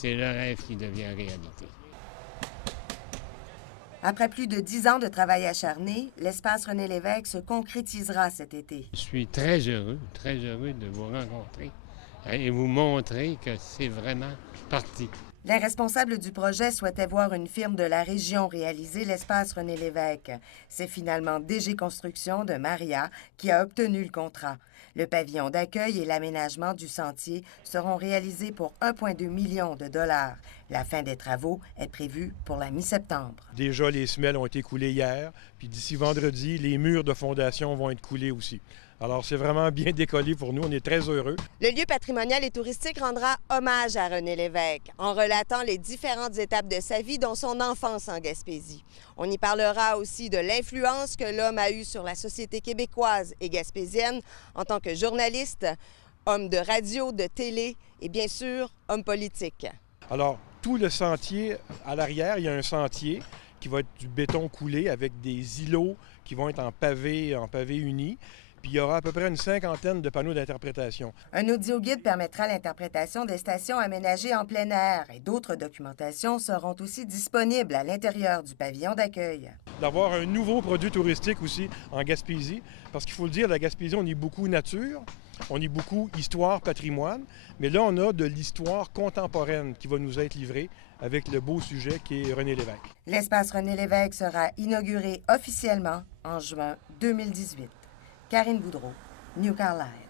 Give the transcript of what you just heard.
c'est le rêve qui devient réalité. Après plus de 10 ans de travail acharné, l'espace René Lévesque se concrétisera cet été. Je suis très heureux de vous rencontrer et vous montrer que c'est vraiment parti. Les responsables du projet souhaitaient voir une firme de la région réaliser l'espace René Lévesque. C'est finalement DG Construction de Maria qui a obtenu le contrat. Le pavillon d'accueil et l'aménagement du sentier seront réalisés pour 1,2 million de dollars. La fin des travaux est prévue pour la mi-septembre. Déjà, les semelles ont été coulées hier, puis d'ici vendredi, les murs de fondation vont être coulés aussi. Alors, c'est vraiment bien décollé pour nous. On est très heureux. Le lieu patrimonial et touristique rendra hommage à René Lévesque en relatant les différentes étapes de sa vie, dont son enfance en Gaspésie. On y parlera aussi de l'influence que l'homme a eue sur la société québécoise et gaspésienne en tant que journaliste, homme de radio, de télé et bien sûr, homme politique. Alors, tout le sentier, à l'arrière, il y a un sentier qui va être du béton coulé avec des îlots qui vont être en pavé uni. Puis il y aura à peu près une 50aine de panneaux d'interprétation. Un audioguide permettra l'interprétation des stations aménagées en plein air et d'autres documentations seront aussi disponibles à l'intérieur du pavillon d'accueil. D'avoir un nouveau produit touristique aussi en Gaspésie, parce qu'il faut le dire, la Gaspésie, on est beaucoup nature, on est beaucoup histoire, patrimoine, mais là, on a de l'histoire contemporaine qui va nous être livrée avec le beau sujet qui est René Lévesque. L'espace René Lévesque sera inauguré officiellement en juin 2018. Karine Boudreau, New Carlisle.